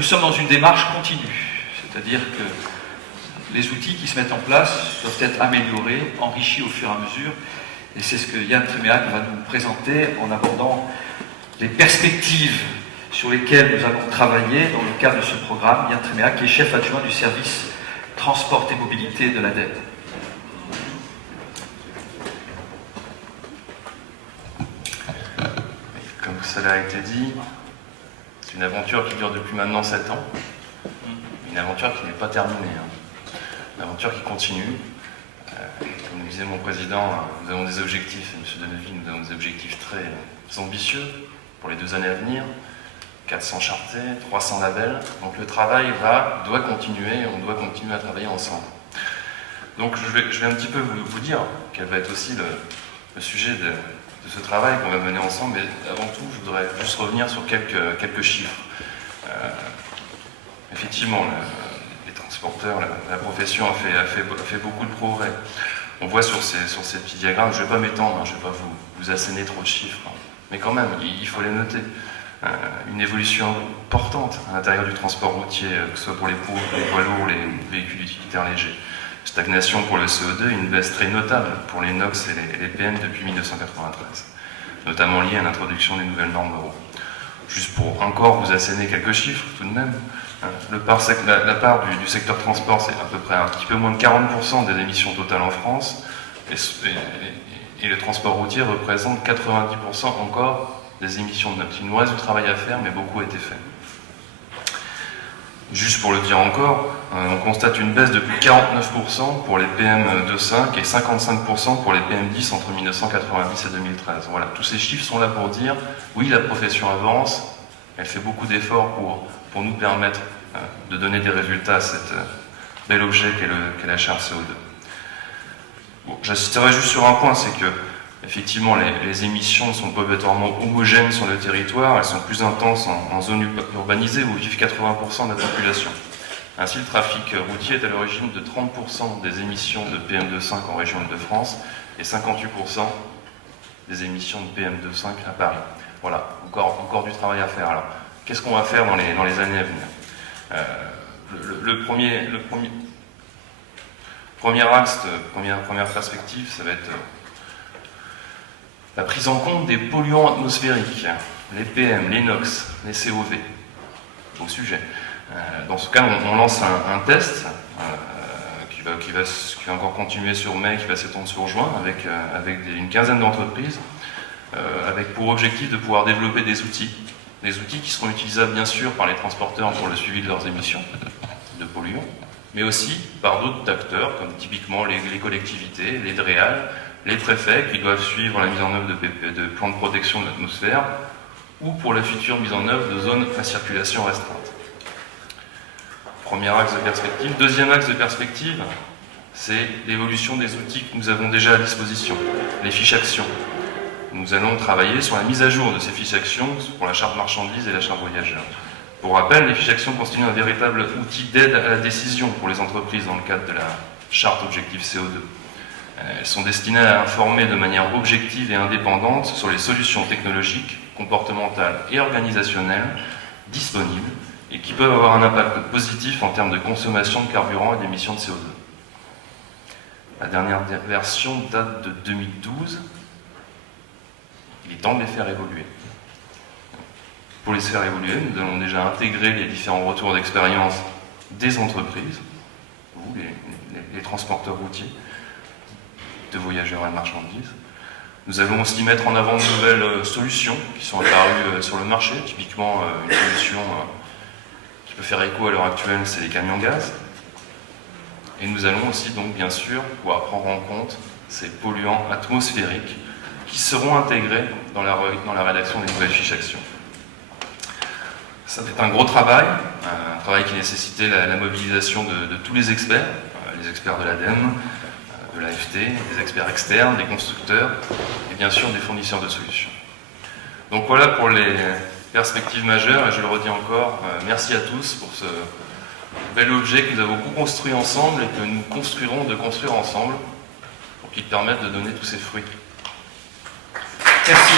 nous sommes dans une démarche continue, c'est-à-dire que les outils qui se mettent en place doivent être améliorés, enrichis au fur et à mesure, et c'est ce que Yann Tréméac va nous présenter en abordant les perspectives sur lesquelles nous allons travailler dans le cadre de ce programme. Yann Tréméac, qui est chef adjoint du service transport et mobilité de l'ADEME. Comme cela a été dit, c'est une aventure qui dure depuis maintenant 7 ans. Une aventure qui n'est pas terminée. Une aventure qui continue. Comme le disait mon président, nous avons des objectifs, et M. Deneville, nous avons des objectifs très ambitieux pour les 2 années à venir. 400 chartés, 300 labels. Donc le travail doit continuer, on doit continuer à travailler ensemble. Donc je vais un petit peu vous dire quel va être aussi le sujet de ce travail qu'on va mener ensemble, mais avant tout, je voudrais juste revenir sur quelques chiffres. Effectivement, les transporteurs, la profession a fait beaucoup de progrès. On voit sur ces petits diagrammes, je ne vais pas m'étendre, je ne vais pas vous asséner trop de chiffres, mais quand même, il faut les noter. Une évolution importante à l'intérieur du transport routier, que ce soit pour les poids lourds, les véhicules utilitaires légers. Stagnation pour le CO2, une baisse très notable pour les NOx et les PM depuis 1993, notamment liée à l'introduction des nouvelles normes Euro. Juste pour encore vous asséner quelques chiffres tout de même, la part du secteur transport, c'est à peu près un petit peu moins de 40% des émissions totales en France, et le transport routier représente 90% encore des émissions de NOx. Il nous reste du travail à faire, mais beaucoup a été fait. Juste pour le dire encore, on constate une baisse de plus de 49% pour les PM2.5 et 55% pour les PM10 entre 1990 et 2013. Voilà, tous ces chiffres sont là pour dire, oui, la profession avance, elle fait beaucoup d'efforts pour nous permettre de donner des résultats à cet bel objet qu'est la charte CO2. Bon, j'insisterai juste sur un point, c'est que effectivement, les émissions sont pas obligatoirement homogènes sur le territoire, elles sont plus intenses en zone urbanisée où vivent 80% de la population. Ainsi, le trafic routier est à l'origine de 30% des émissions de PM2.5 en région Île-de-France et 58% des émissions de PM2.5 à Paris. Voilà, encore du travail à faire. Alors, qu'est-ce qu'on va faire dans les années à venir? Le premier axe, première perspective, ça va être la prise en compte des polluants atmosphériques, les PM, les NOx, les COV. Beau sujet. Dans ce cas, on lance un test qui va encore continuer sur mai, qui va s'étendre sur juin, avec une quinzaine d'entreprises, avec pour objectif de pouvoir développer des outils qui seront utilisables bien sûr par les transporteurs pour le suivi de leurs émissions de polluants, mais aussi par d'autres acteurs, comme typiquement les collectivités, les DREAL, les préfets qui doivent suivre la mise en œuvre de plans de protection de l'atmosphère ou pour la future mise en œuvre de zones à circulation restreinte. Premier axe de perspective. Deuxième axe de perspective, c'est l'évolution des outils que nous avons déjà à disposition, les fiches actions. Nous allons travailler sur la mise à jour de ces fiches actions pour la charte marchandises et la charte voyageurs. Pour rappel, les fiches actions constituent un véritable outil d'aide à la décision pour les entreprises dans le cadre de la charte objectif CO2. Elles sont destinées à informer de manière objective et indépendante sur les solutions technologiques, comportementales et organisationnelles disponibles et qui peuvent avoir un impact positif en termes de consommation de carburant et d'émissions de CO2. La dernière version date de 2012. Il est temps de les faire évoluer. Pour les faire évoluer, nous allons déjà intégrer les différents retours d'expérience des entreprises, vous, les transporteurs routiers, de voyageurs et de marchandises. Nous allons aussi mettre en avant de nouvelles solutions qui sont apparues sur le marché. Typiquement, une solution qui peut faire écho à l'heure actuelle, c'est les camions gaz. Et nous allons aussi, donc, bien sûr, pouvoir prendre en compte ces polluants atmosphériques qui seront intégrés dans la rédaction des nouvelles fiches actions. Ça fait un gros travail, un travail qui nécessitait la mobilisation de tous les experts de l'ADEME, de l'AFT, des experts externes, des constructeurs et bien sûr des fournisseurs de solutions. Donc voilà pour les perspectives majeures et je le redis encore, merci à tous pour ce bel objet que nous avons co-construit ensemble et que nous construirons de construire ensemble pour qu'il permette de donner tous ses fruits. Merci.